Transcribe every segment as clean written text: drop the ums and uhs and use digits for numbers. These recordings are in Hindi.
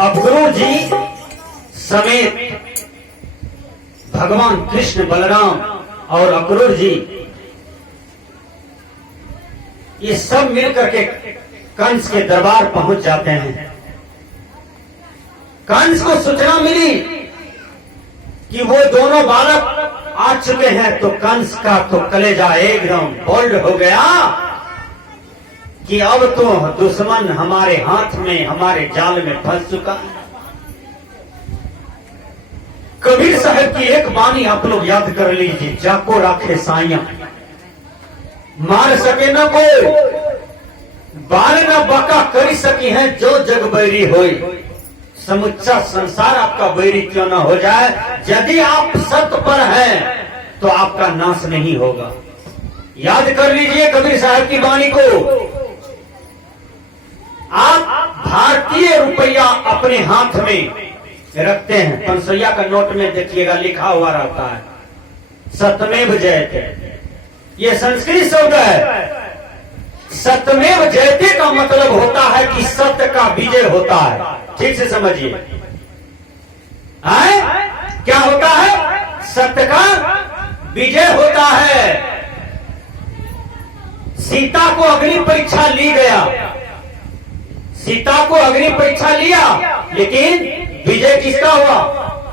अक्रूर जी समेत भगवान कृष्ण, बलराम और अक्रूर जी ये सब मिलकर के कंस के दरबार पहुंच जाते हैं। कंस को सूचना मिली कि वो दोनों बालक आ चुके हैं, तो कंस का तो कलेजा एकदम बोल्ड हो गया कि अब तो दुश्मन हमारे हाथ में, हमारे जाल में फंस चुका है। कबीर साहब की एक बानी आप लोग याद कर लीजिए, जाको राखे साइया मार सके न कोई, बाल न बका करी सकी है जो जग बैरी होई। समुच्चा संसार आपका बैरी क्यों न हो जाए, यदि आप सत्य पर हैं तो आपका नाश नहीं होगा। याद कर लीजिए कबीर साहब की वाणी को। आप भारतीय रुपया अपने हाथ में रखते हैं, 500 का नोट में देखिएगा लिखा हुआ रहता है सत्यमेव जयते। ये संस्कृत शब्द है। सत्यमेव जयते का मतलब होता है कि सत्य का विजय होता है। ठीक से समझिए, क्या होता है? सत्य का विजय होता है। सीता को अग्नि परीक्षा ली गया, सीता को अग्नि परीक्षा लिया, लेकिन विजय किसका हुआ?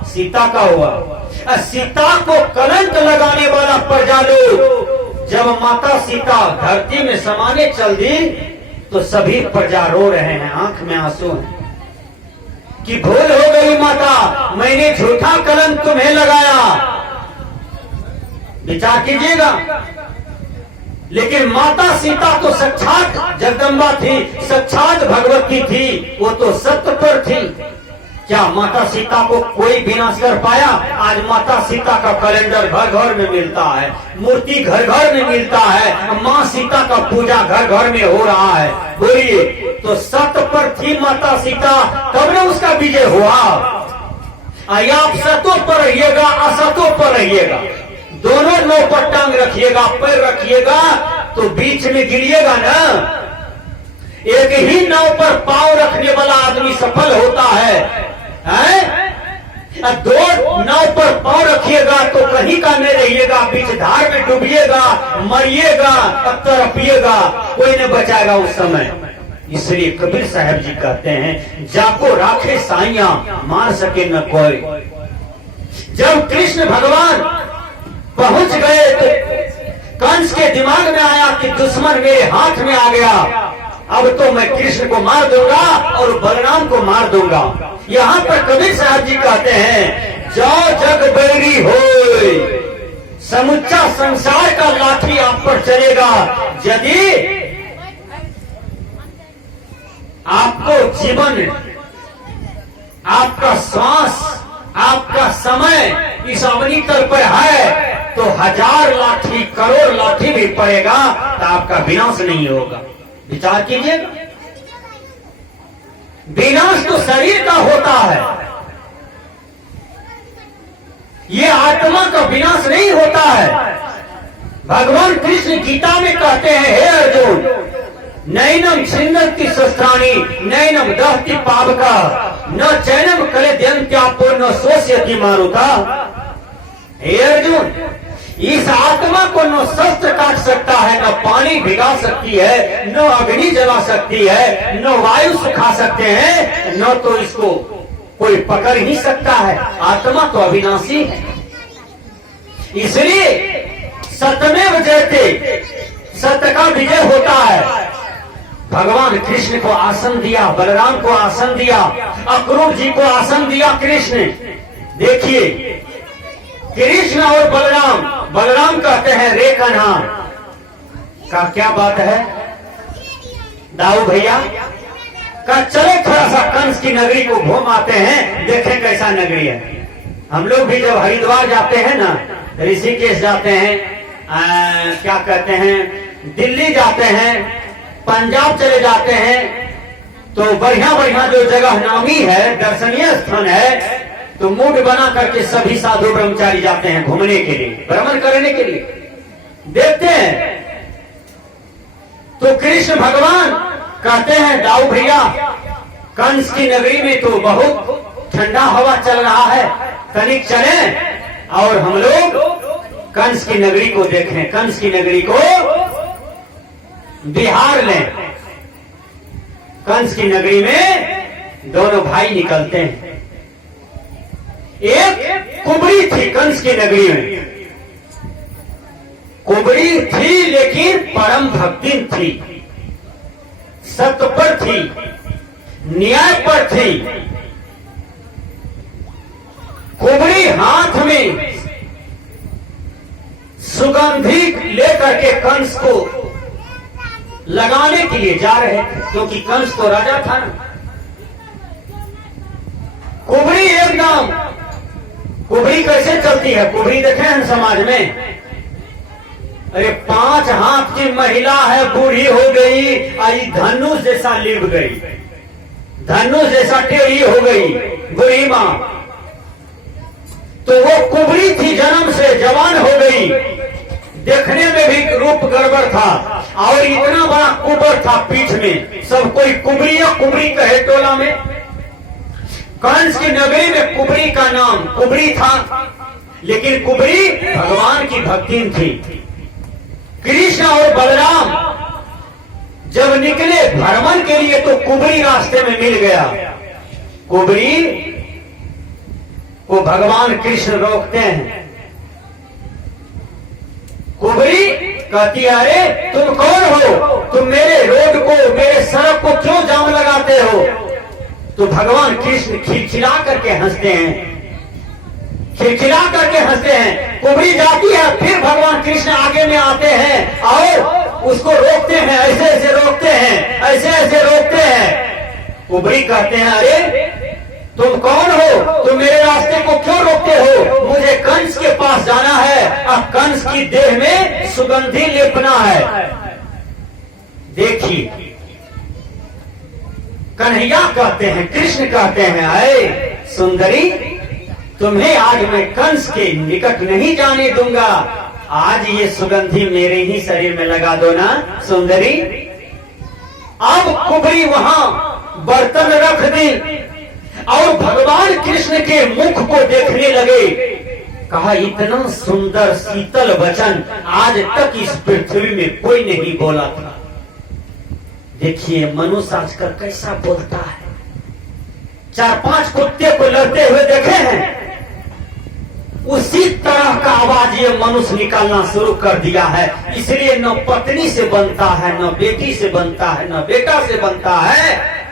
सीता का हुआ। सीता को कलंक लगाने वाला प्रजा लोग जब माता सीता धरती में समाने चल दी तो सभी प्रजा रो रहे हैं, आंख में आंसू हैं कि भूल हो गई माता, मैंने झूठा कलंक तुम्हें लगाया। विचार कीजिएगा। लेकिन माता सीता तो साक्षात जगदम्बा थी, साक्षात भगवती थी, वो तो सत्य पर थी। क्या माता सीता को कोई विनाश कर पाया? आज माता सीता का कैलेंडर घर घर में मिलता है, मूर्ति घर घर में मिलता है, माँ सीता का पूजा घर घर में हो रहा है। बोलिए, तो सत्य पर थी माता सीता, तब न उसका विजय हुआ। आप सतों पर रहिएगा, असतों पर रहिएगा, दोनों नौ पर टांग रखिएगा, पैर रखिएगा तो बीच में गिरिएगा ना। एक ही नाव पर पांव रखने वाला आदमी सफल होता है। दो नाव पर पांव रखिएगा तो कहीं का नहीं रहिएगा, बीच धार में डूबिएगा, मरिएगा, तड़पिएगा, कोई नहीं बचाएगा उस समय। इसलिए कबीर साहब जी कहते हैं, जाको राखे साइया मार सके न कोई। जब कृष्ण भगवान पहुंच गए तो कंस के दिमाग में आया कि दुश्मन मेरे हाथ में आ गया, अब तो मैं कृष्ण को मार दूंगा और बलराम को मार दूंगा। यहाँ पर कबीर साहब जी कहते हैं, जो जग बैरी होए, समुच्चा संसार का लाठी आप पर चलेगा। यदि आपको जीवन, आपका श्वास, आपका समय इस अवनी तल पर है तो 1000 लाठी, करोड़ लाठी भी पड़ेगा तो आपका विनाश नहीं होगा। विचार कीजिए, विनाश तो शरीर का होता है, ये आत्मा का विनाश नहीं होता है। भगवान कृष्ण गीता में कहते हैं, हे अर्जुन, नैनम छिन्नति शस्त्राणि नैनम दहति पावका न चैनम कलेद्यन्त्यापो न शोष्यति मारुता। हे अर्जुन, इस आत्मा को न शस्त्र काट सकता है, न पानी भिगा सकती है, न अग्नि जला सकती है, न वायु सुखा सकते हैं, न तो इसको कोई पकड़ ही सकता है। आत्मा तो अविनाशी है। इसलिए सत्यमेव जयते, सत्य का विजय होता है। भगवान कृष्ण को आसन दिया, बलराम को आसन दिया, अक्रूर जी को आसन दिया कृष्ण। देखिए, कृष्ण और बलराम, बलराम कहते हैं, रे कन्हा का क्या बात है दाऊ भैया का, चले थोड़ा सा कंस की नगरी को घूम आते हैं, देखें कैसा नगरी है। हम लोग भी जब हरिद्वार जाते हैं ना, ऋषिकेश जाते हैं, क्या कहते हैं, दिल्ली जाते हैं, पंजाब चले जाते हैं, तो बढ़िया बढ़िया जो जगह नामी है, दर्शनीय स्थान है, तो मूड बना करके सभी साधु ब्रह्मचारी जाते हैं घूमने के लिए, भ्रमण करने के लिए, देखते हैं। तो कृष्ण भगवान कहते हैं, दाऊ भैया कंस की नगरी में तो बहुत ठंडा हवा चल रहा है, तनिक चलें और हम लोग कंस की नगरी को देखें, कंस की नगरी को बिहार लें। कंस की नगरी में दोनों भाई निकलते हैं। एक कुबरी थी कंस की नगरी में, कुबरी थी लेकिन परम भक्तिन थी, सत्य पर थी, न्याय पर थी। कुबरी हाथ में सुगंधी लेकर के कंस को लगाने के लिए जा रहे थे, क्योंकि कंस तो राजा था ना। कुबरी एकदम, कुबरी कैसे चलती है? कुबरी देखे हैं समाज में, अरे 5 हाथ की महिला है, बूढ़ी हो गई, आई धनुष जैसा लिप गई, धनुष जैसा टेढ़ी हो गई बुढ़ी मां। तो वो कुबरी थी, जन्म से जवान हो गई, देखने में भी रूप गड़बड़ था और इतना बड़ा कुबर था पीठ में, सब कोई कुबरी या कुबरी कहे टोला में। कंस की नगरी में कुबरी का नाम कुबरी था, लेकिन कुबरी भगवान की भक्तिन थी। कृष्ण और बलराम जब निकले भ्रमण के लिए तो कुबरी रास्ते में मिल गया। कुबरी को भगवान कृष्ण रोकते हैं। कुबरी कहती है, अरे तुम कौन हो? तुम मेरे रोड को, मेरे सड़क को क्यों जाम लगाते हो? तो भगवान कृष्ण खिलखिला करके हंसते हैं, खिलखिला करके हंसते हैं। कुबरी जाती है, फिर भगवान कृष्ण आगे में आते हैं और उसको रोकते हैं, ऐसे ऐसे रोकते हैं, ऐसे ऐसे रोकते हैं। कुबरी कहते हैं, अरे तुम कौन हो? तुम मेरे रास्ते को क्यों रोकते हो? मुझे कंस के पास जाना है, अब कंस की देह में सुगंधी लेपना है। देखिए कन्हैया कहते हैं, कृष्ण कहते हैं, अरे सुंदरी, तुम्हें आज मैं कंस के निकट नहीं जाने दूंगा, आज ये सुगंधी मेरे ही शरीर में लगा दो ना सुंदरी। अब कुबरी वहां बर्तन रख दी और भगवान कृष्ण के मुख को देखने लगे। कहा, इतना सुंदर शीतल वचन आज तक इस पृथ्वी में कोई नहीं बोला था। देखिए मनुष्य आजकल कैसा बोलता है। 4-5 कुत्ते को लड़ते हुए देखे हैं, उसी तरह का आवाज ये मनुष्य निकालना शुरू कर दिया है। इसलिए न पत्नी से बनता है, न बेटी से बनता है, न बेटा से बनता है,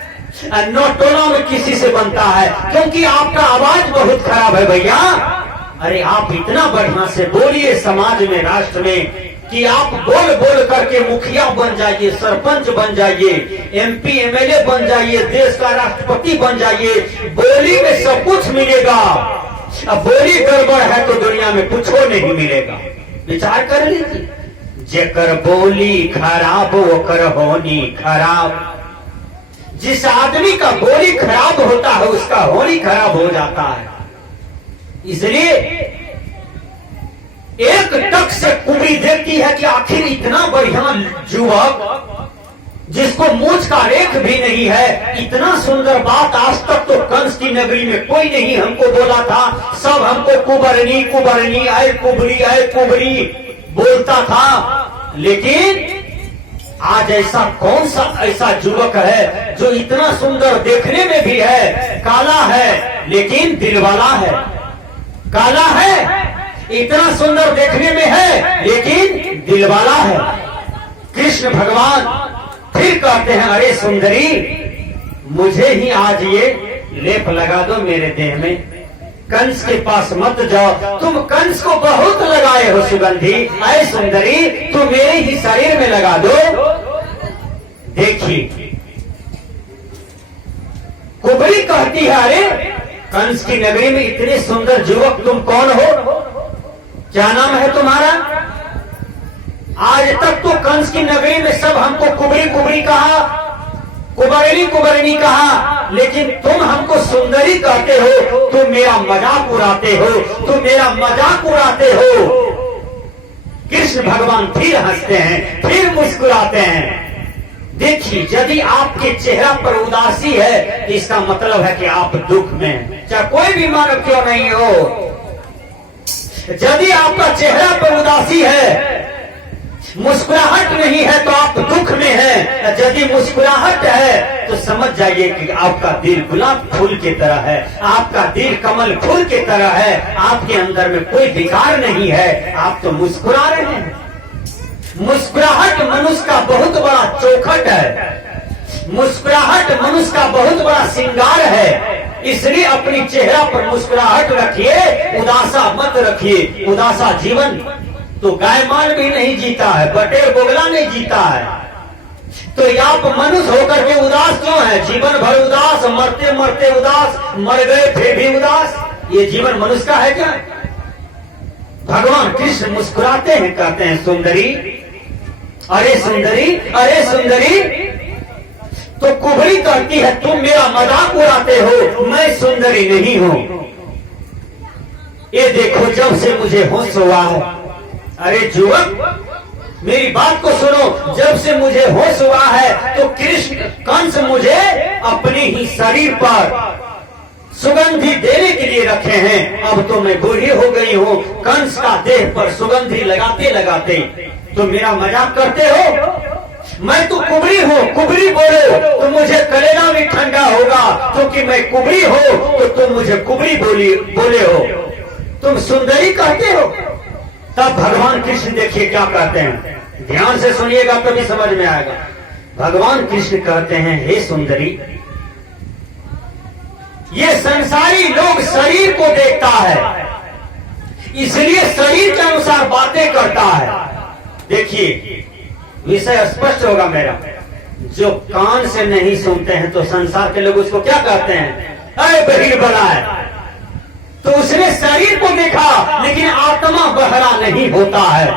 न टोला में किसी से बनता है, क्योंकि आपका आवाज बहुत खराब है भैया। अरे आप इतना बढ़िया से बोलिए समाज में, राष्ट्र में, कि आप बोल बोल करके मुखिया बन जाइए, सरपंच बन जाइए, MP MLA बन जाइए, देश का राष्ट्रपति बन जाइए। बोली में सब कुछ मिलेगा, अब बोली गड़बड़ है तो दुनिया में कुछ नहीं मिलेगा। विचार कर लीजिए, जेकर बोली खराब ओकर होनी खराब। जिस आदमी का बोली खराब होता है उसका होनी खराब हो जाता है। इसलिए एक टक से कुबरी देखती है कि आखिर इतना बढ़िया युवक जिसको मूंछ का रेख भी नहीं है, इतना सुंदर बात आज तक तो कंस की नगरी में कोई नहीं हमको बोला था। सब हमको कुबरनी कुबरनी, आए कुबरी बोलता था। लेकिन आज ऐसा कौन सा ऐसा युवक है जो इतना सुंदर देखने में भी है, काला है लेकिन दिल वाला है, काला है इतना सुंदर देखने में है लेकिन दिल वाला है। कृष्ण भगवान फिर कहते हैं, अरे सुंदरी, मुझे ही आज ये लेप लगा दो मेरे देह में, कंस के पास मत जाओ। तुम कंस को बहुत लगाए हो सुगंधी, अरे सुंदरी तुम मेरे ही शरीर में लगा दो। देखिए कुबरी कहती है, अरे कंस की नगरी में इतने सुंदर युवक तुम कौन हो? क्या नाम है तुम्हारा? आज तक तो कंस की नगरी में सब हमको कुबरी कुबरी कहा, कुबरनी कहा, लेकिन तुम हमको सुंदरी कहते हो। तुम मेरा मजाक उड़ाते हो, तुम मेरा मजाक उड़ाते हो। कृष्ण भगवान फिर हंसते हैं, फिर मुस्कुराते हैं। देखिए, यदि आपके चेहरा पर उदासी है तो इसका मतलब है कि आप दुख में हैं, चाहे कोई भी मानव क्यों नहीं हो। यदि आपका चेहरा पर उदासी है, मुस्कुराहट नहीं है, तो आप दुख में हैं। यदि मुस्कुराहट है तो समझ जाइए कि आपका दिल गुलाब फूल की तरह है, आपका दिल कमल फूल की तरह है, आपके अंदर में कोई विकार नहीं है, आप तो मुस्कुरा रहे हैं। मुस्कुराहट मनुष्य का बहुत बड़ा चौखट है, मुस्कुराहट मनुष्य का बहुत बड़ा श्रृंगार है। इसलिए अपनी चेहरा पर मुस्कुराहट रखिए, उदासा मत रखिए। उदासा जीवन तो गाय माल भी नहीं जीता है, बटेर बोगला नहीं जीता है। तो आप मनुष्य होकर के उदास क्यों है? जीवन भर उदास, मरते मरते उदास, मर गए फिर भी उदास, ये जीवन मनुष्य का है क्या? भगवान कृष्ण मुस्कुराते हैं, कहते हैं सुंदरी, अरे सुंदरी, अरे सुंदरी। तो कुबरी कहती है तुम मेरा मजाक उड़ाते हो, मैं सुंदरी नहीं हूं। ये देखो जब से मुझे होश हुआ है, अरे युवक मेरी बात को सुनो, जब से मुझे होश हुआ है तो कृष्ण कंस मुझे अपने ही शरीर पर सुगंधी देने के लिए रखे हैं। अब तो मैं बूढ़ी हो गई हूँ, कंस का देह पर सुगंधी लगाते लगाते तो मेरा मजाक करते हो। मैं तो कुबरी हूँ, कुबरी बोलो तो मुझे कलेजा भी ठंडा होगा, क्योंकि मैं कुबरी हो तो तुम मुझे कुबरी बोले हो, तुम सुंदरी कहते हो। तब भगवान कृष्ण देखिए क्या कहते हैं, ध्यान से सुनिएगा तभी समझ में आएगा। भगवान कृष्ण कहते हैं हे सुंदरी, ये संसारी लोग शरीर को देखता है, इसलिए शरीर के अनुसार बातें करता है। देखिए विषय स्पष्ट होगा मेरा, जो कान से नहीं सुनते हैं तो संसार के लोग उसको क्या कहते हैं, अरे बहिर बड़ा है। तो उसने शरीर को देखा, लेकिन आत्मा बहरा नहीं होता है।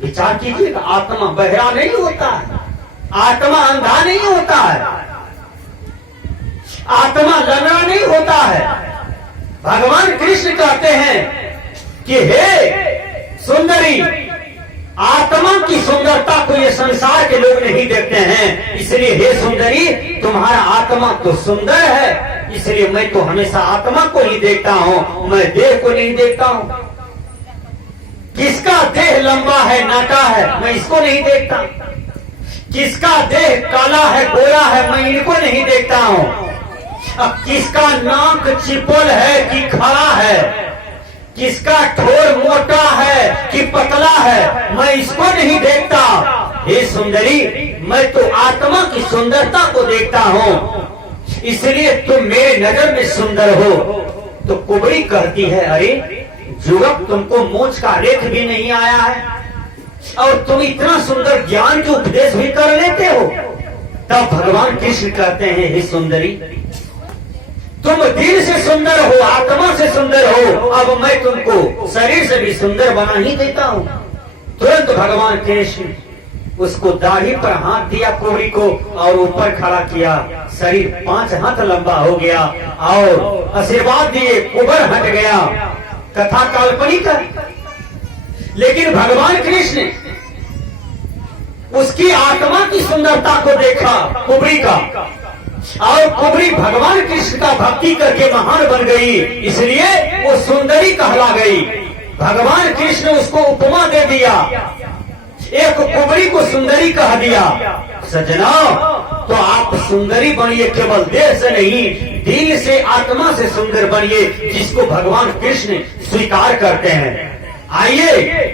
विचार कीजिएगा, आत्मा बहरा नहीं होता है, आत्मा अंधा नहीं होता है, आत्मा लंगड़ा नहीं होता है। भगवान कृष्ण कहते हैं कि हे सुंदरी, आत्मा की सुंदरता को ये संसार के लोग नहीं देखते हैं, इसलिए हे सुंदरी तुम्हारा आत्मा तो सुंदर है, इसलिए मैं तो हमेशा आत्मा को ही देखता हूँ, मैं देह को नहीं देखता हूँ। किसका देह लंबा है, नाटा है, मैं इसको नहीं देखता। किसका देह काला है, गोरा है, मैं इनको नहीं देखता हूँ। अब किसका नाक चिपल है कि खड़ा है, किसका ठोर मोटा है कि पतला है, मैं इसको नहीं देखता। हे सुंदरी, मैं तो आत्मा की सुंदरता को देखता हूँ, इसलिए तुम मेरे नजर में सुंदर हो। तो कुबरी कहती है अरे युवक, तुमको मोक्ष का रेख भी नहीं आया है और तुम इतना सुंदर ज्ञान के उपदेश भी कर लेते हो। तब भगवान कृष्ण कहते हैं हे सुंदरी, तुम दिल से सुंदर हो, आत्मा से सुंदर हो, अब मैं तुमको शरीर से भी सुंदर बना ही देता हूँ। तुरंत भगवान कृष्ण उसको दाढ़ी पर हाथ दिया कुबरी को और ऊपर खड़ा किया, शरीर 5 हाथ लंबा हो गया और आशीर्वाद दिए, कुबर हट गया। कथा काल्पनिक है, लेकिन भगवान कृष्ण उसकी आत्मा की सुंदरता को देखा कुबरी का, और कुबरी भगवान कृष्ण का भक्ति करके महान बन गई, इसलिए वो सुंदरी कहला गई। भगवान कृष्ण उसको उपमा दे दिया, एक कुबरी को सुंदरी कह दिया। सजना, तो आप सुंदरी बनिए, केवल देह से नहीं, दिल से, आत्मा से सुंदर बनिए, जिसको भगवान कृष्ण स्वीकार करते हैं। आइए